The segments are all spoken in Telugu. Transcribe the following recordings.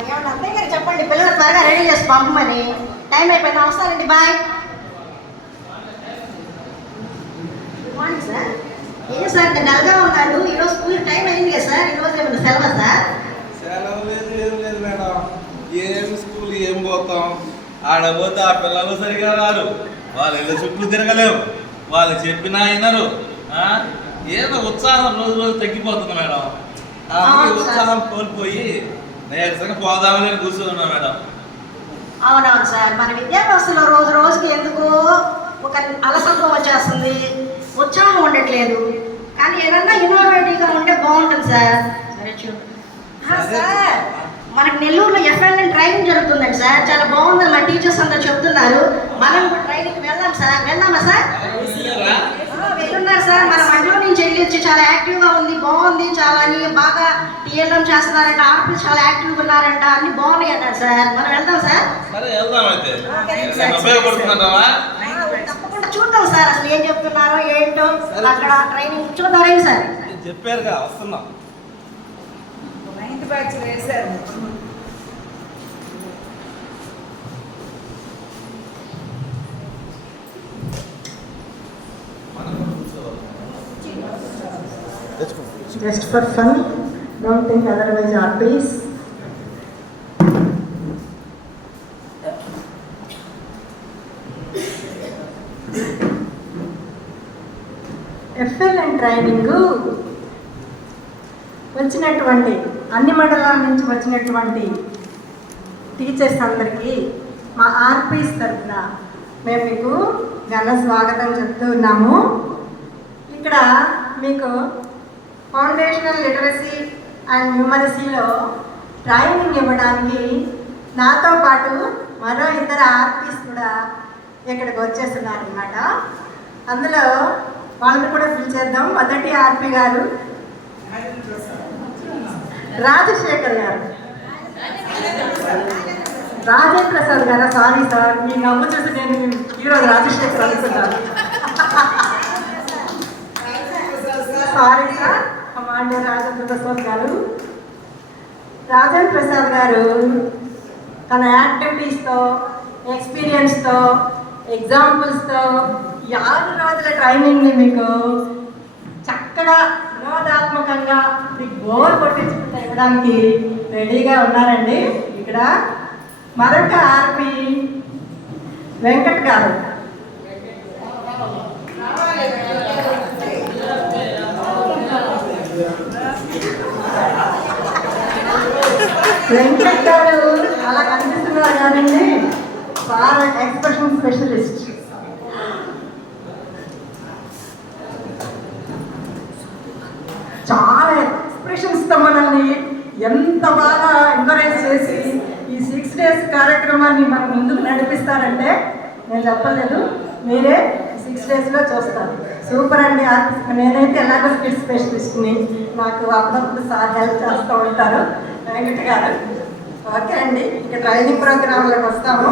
ఏమన్నా అత్తయ్య గారు చెప్పండి, పిల్లలు త్వరగా రెడీ చేసి పంపమని. టైం అయిపోయింది, వస్తానండి, బాయ్. Good morning sir. ఏం సార్ ఇంత డల్గా ఉన్నారు? ఈరోజు స్కూల్ టైం అయింది కదా సార్, ఈరోజు ఏమన్నా సెలవా సార్? సెలవు లేదు, ఏం లేదు మేడం. ఏం స్కూల్ ఏం పోతాం, ఆడపోతే ఆ పిల్లలు సరిగా రారు, వాళ్ళు ఇళ్ళ చుట్టూ తిరగలేవు, వాళ్ళు చెప్పినా వినరు. ఏదో ఉత్సాహం రోజు రోజు తగ్గిపోతుంది మేడం. ఉత్సాహం కోల్పోయి నీరసంగా పోదామని కూర్చున్నాం మేడం. అవునవును సార్, మన విద్యా వ్యవస్థలో రోజు రోజుకి ఎందుకో ఒక అలసత్వం వచ్చేస్తుంది, ఉత్సాహం ఉండట్లేదు. కానీ ఏదన్నా ఇన్నోవేటివ్గా ఉంటే బాగుంటుంది సార్. సరే సార్, మనకు నెల్లూరులో ఎఫ్ఎల్ఎన్ ట్రైనింగ్ జరుగుతుందండి సార్, చాలా బాగుందని మా టీచర్స్ అంతా చెప్తున్నారు. మనం ట్రైనింగ్ వెళ్దాం సార్, వెళ్దామా సార్? వెళ్తున్నారు సార్, మన మండలం నుంచి వెళ్ళి వచ్చి చాలా యాక్టివ్గా ఉంది, బాగుంది చాలా అని, బాగా టీఎల్ఎం చేస్తున్నారంట, ఆర్పీ చాలా యాక్టివ్గా ఉన్నారంట, అన్ని బాగున్నాయి అన్నారు సార్. మనం వెళ్దాం సార్. తప్పకుండా చూద్దాం సార్, అసలు ఏం చెప్తున్నారో ఏంటో అక్కడ ట్రైనింగ్ చూద్దాం. రండి సార్. చెప్పారుగా వస్తున్నాం. 9th బ్యాచ్ వేశారు. Just for fun, don't think otherwise, please. FLN training వచ్చినటువంటి అన్ని మండలాల నుంచి వచ్చినటువంటి టీచర్స్ అందరికీ మా ఆర్పీస్ తరఫున మేము మీకు ఘన స్వాగతం చెప్తూ ఉన్నాము. ఇక్కడ మీకు ఫౌండేషనల్ లిటరసీ అండ్ న్యూమరసీలో ట్రైనింగ్ ఇవ్వడానికి నాతో పాటు మరో ఇద్దరు ఆర్పీస్ కూడా ఇక్కడికి వచ్చేస్తున్నారు అన్నమాట. అందులో వాళ్ళని కూడా పిలిచేద్దాం. మొదటి ఆర్పీ గారు రాజశేఖర్ గారు. రాజేంద్ర ప్రసాద్ గారా? సారీ సార్, మీ నవ్వు చూసి నేను ఈరోజు రాజశేఖర్ అనుకున్నాను. Sorry sir, commando Rajendra Prasad గారు. రాజేంద్ర ప్రసాద్ గారు తన యాక్టివిటీస్తో, ఎక్స్పీరియన్స్తో, ఎగ్జాంపుల్స్తో 6 రోజుల ట్రైనింగ్ని మీకు చక్కగా వినోదాత్మకంగా మీకు బోర్ కొట్టించుకుంటూ ఇవ్వడానికి రెడీగా ఉన్నారండి. ఇక్కడ మరొక ఆర్పి వెంకట్ గారు. వెంకట్ గారు అలా కనిపిస్తున్నారు కాదండి, చాలా ఎక్స్ప్రెషన్ స్పెషలిస్ట్. చాలా ఎక్స్ప్రెషన్స్తో మనల్ని ఎంత బాగా ఎంకరేజ్ చేసి ఈ 6 days కార్యక్రమాన్ని మనం ముందుకు నడిపిస్తారంటే నేను చెప్పలేదు, మీరే 6 daysలో చూస్తారు. సూపర్ అండి ఆర్టిస్ట్. నేనైతే ఎలాగో స్కిల్ స్పెషలిస్ట్ని, నాకు అప్పుడప్పుడు సార్ హెల్ప్ చేస్తూ ఉంటారు వెంకట్ గారు. ఓకే అండి, ఇక ట్రైనింగ్ ప్రోగ్రాంలోకి వస్తాము.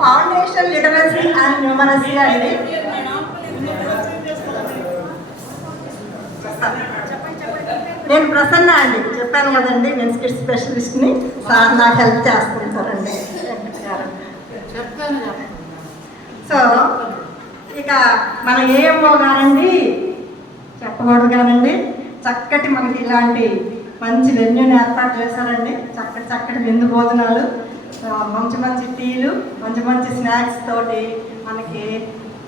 ఫౌండేషన్ లిటరసీ అండ్ న్యూమరసీ అండి. నేను ప్రసన్న అండి, చెప్పాను కదండి నేను స్కిల్ స్పెషలిస్ట్ని. సార్ నాకు హెల్ప్ చేస్తుంటారండి వెంకట్ గారు. సో ఇక మన ఏమో కానండి చెప్పకూడదు కానండి, చక్కటి మనకి ఇలాంటి మంచి వెన్యూని ఏర్పాటు చేశారండి. చక్కటి విందు భోజనాలు, మంచి టీలు, మంచి స్నాక్స్ తోటి మనకి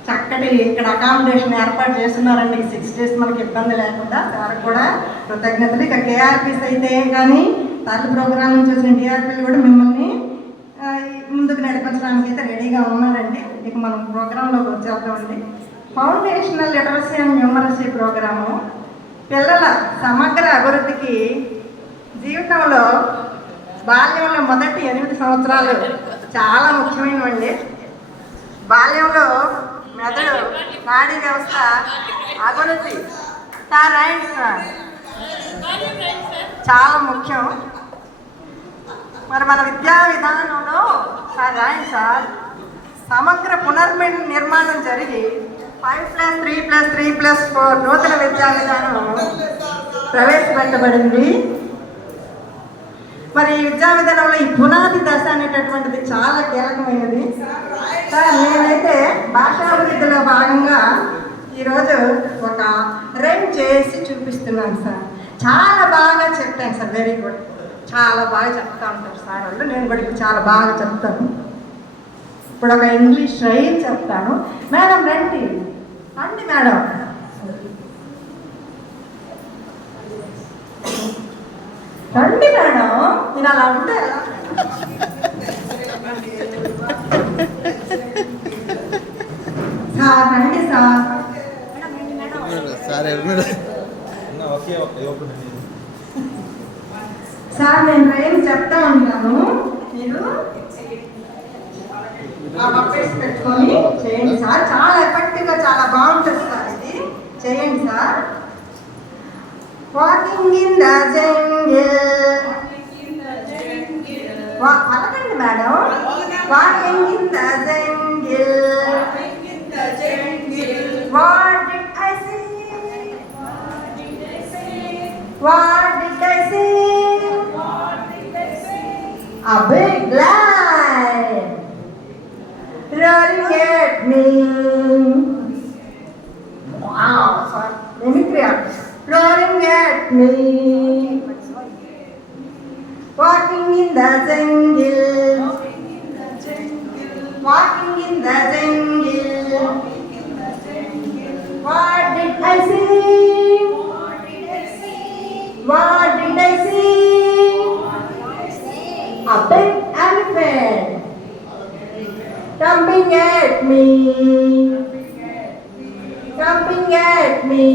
చక్కటి ఇక్కడ అకామిడేషన్ ఏర్పాటు చేస్తున్నారండి. 6 days మనకి ఇబ్బంది లేకుండా. సార్ కూడా కృతజ్ఞతలు. ఇక కేఆర్పీస్ అయితే కానీ తల్లి ప్రోగ్రాం నుంచి వచ్చిన టీఆర్పీలు కూడా మిమ్మల్ని ముందుకు నడిపించడానికి అయితే రెడీగా ఉన్నారండి. ఇక మనం ప్రోగ్రాంలోకి వచ్చేద్దామండి. Foundational literacy and numeracy programme పిల్లల సమగ్ర అభివృద్ధికి జీవితంలో బాల్యంలో మొదటి 8 సంవత్సరాలు చాలా ముఖ్యమైనవండి. బాల్యంలో మెదడు నాడీ వ్యవస్థ అభివృద్ధి చాలా ముఖ్యం. మరి మన విద్యా విధానంలో సార్ సమగ్ర పునర్నిర్మాణం జరిగి 5+3+3+4 నూతన విద్యా విధానం ప్రవేశపెట్టబడింది. మరి ఈ విద్యా విధానంలో ఈ పునాది దశ అనేటటువంటిది చాలా కీలకమైనది. సార్ నేనైతే భాషాభివృద్ధిలో భాగంగా ఈరోజు ఒక రైమ్ చేసి చూపిస్తున్నాను సార్. చాలా బాగా చెప్తాను సార్, వెరీ గుడ్. చాలా బాగా చెప్తా ఉంటారు సార్ వాళ్ళు, నేను కూడా ఇప్పుడు చాలా బాగా చెప్తాను. ఇప్పుడు ఒక ఇంగ్లీష్ రైమ్ చెప్తాను. మేడం రండి రండి మేడం. రండి మేడం, నేను అలా ఉంటే ఎలా? సార్ రండి sir. Okay okay okay. Sir నేను రైమ్ చెప్తా ఉంటాను, మీరు ఆ పప్పేసి పెట్టుకొని చేయండి సార్. చాలా ఎఫెక్టివ్గా చాలా బాగుంటుంది సార్, ఇది చేయండి sir. Walking in the jungle, పలకండి madam. Walking in the jungle, what did I see, what did I see, a big lion roaring at me. Wow, sorry, mimicry artist. Roaring at me, walking in the jungle, walking in the jungle. What did I see? What did I see? A big elephant jumping at me, jumping at me.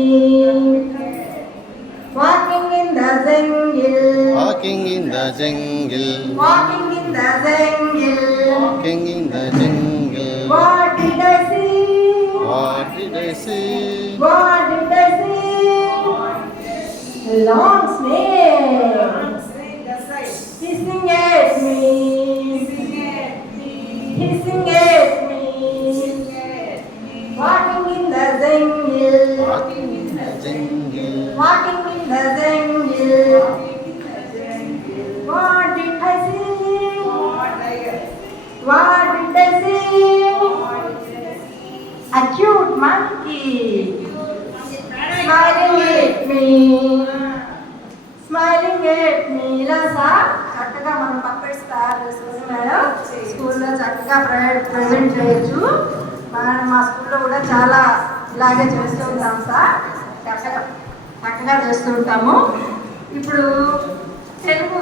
Walking in the jungle, Walking in the jungle, walking in the jungle. walking in the jungle. What did I see? What did I see? What did I see? Long snake hissing at me, hissing at me. Walking in the jungle, Walking in the jungle, walking in the jungle. What did I see? What did I see? A cute monkey smiling at me, smiling at me. ఇలా సార్ చక్కగా మనం పప్పట్స్ తయారు చేసుకుని మేడం స్కూల్లో చక్కగా ప్రజెంట్ చేయొచ్చు. మా స్కూల్లో కూడా చాలా ఇలాగే చేస్తూ ఉంటాం సార్, చక్కగా చేస్తూ ఉంటాము. ఇప్పుడు తెలుగు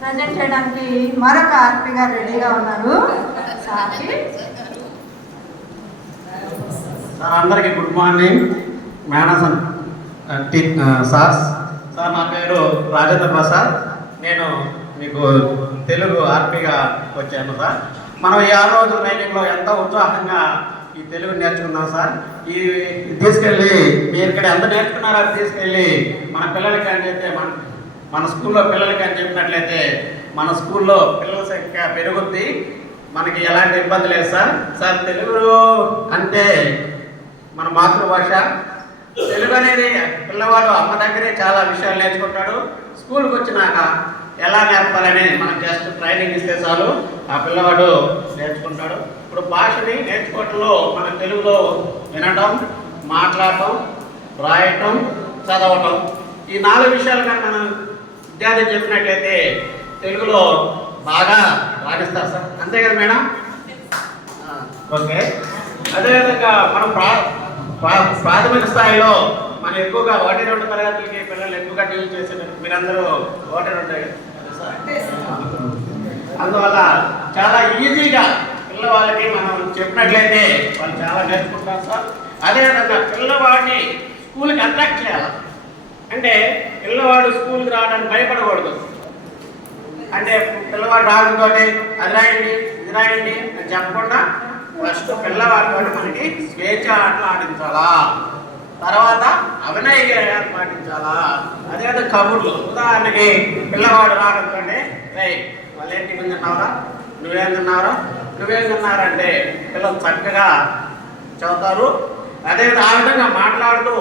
ప్రజెంట్ చేయడానికి మరొక ఆర్పి గారు రెడీగా ఉన్నారు. సార్కి సార్ అందరికీ గుడ్ మార్నింగ్. మేడం సార్ నా పేరు రాజేంద్ర ప్రసాద్. నేను మీకు తెలుగు ఆర్పీగా వచ్చాను సార్. మనం ఈ 6 రోజుల ట్రైనింగ్లో ఎంతో ఉత్సాహంగా ఈ తెలుగు నేర్చుకున్నాం సార్. ఈ తీసుకెళ్ళి మీరు ఇక్కడ ఎంత నేర్చుకున్నారో అది తీసుకెళ్ళి మన పిల్లలకి అని చెప్తే మన స్కూల్లో పిల్లలకి అని చెప్పినట్లయితే మన స్కూల్లో పిల్లల సంఖ్య పెరుగుద్ది, మనకి ఎలాంటి ఇబ్బంది లేదు సార్. సార్ తెలుగు అంటే మన మాతృభాష. తెలుగు అనేది పిల్లవాడు అమ్మ దగ్గరే చాలా విషయాలు నేర్చుకుంటాడు. స్కూల్కి వచ్చినాక ఎలా నేర్పాలని మనం జస్ట్ ట్రైనింగ్ ఇస్తే చాలు, ఆ పిల్లవాడు నేర్చుకుంటాడు. ఇప్పుడు భాషని నేర్చుకోవటంలో మన తెలుగులో వినటం, మాట్లాడటం, రాయటం, చదవటం, ఈ 4 విషయాలు కానీ మనం విద్యార్థి చెప్పినట్లయితే తెలుగులో బాగా రాణిస్తారు సార్. అంతే కదా మేడం? ఓకే. అదేవిధంగా మనం ప్రాథమిక స్థాయిలో మనం ఎక్కువగా 1-2 తరగతులకి పిల్లలు ఎక్కువగా డీల్ చేసేటట్టు మీరందరూ 1-2 అందువల్ల చాలా ఈజీగా పిల్లవాళ్ళకి మనం చెప్పినట్లయితే వాళ్ళు చాలా నేర్చుకుంటారు సార్. అదేవిధంగా పిల్లవాడిని స్కూల్కి అట్రాక్ట్ చేయాలి. అంటే పిల్లవాడు స్కూల్కి రావడానికి భయపడకూడదు. అంటే పిల్లవాడు రావడంతో అది రాయండి ఇది రాయండి అని చెప్పకుండా ఫస్ట్ పిల్లవాడితో మనకి స్వేచ్ఛ ఆటలు ఆడించాలా, తర్వాత అభినయ పాటించాలా. అదేవిధంగా కబుర్లు, ఉదాహరణకి పిల్లవాడు రావడంతో వాళ్ళేం టిఫిన్ తిన్నావురా, నువ్వేం తిన్నావురా, నువ్వేం తిన్నారంటే పిల్లలు చక్కగా చదువుతారు. అదేవిధంగా ఆ విధంగా మాట్లాడుతూ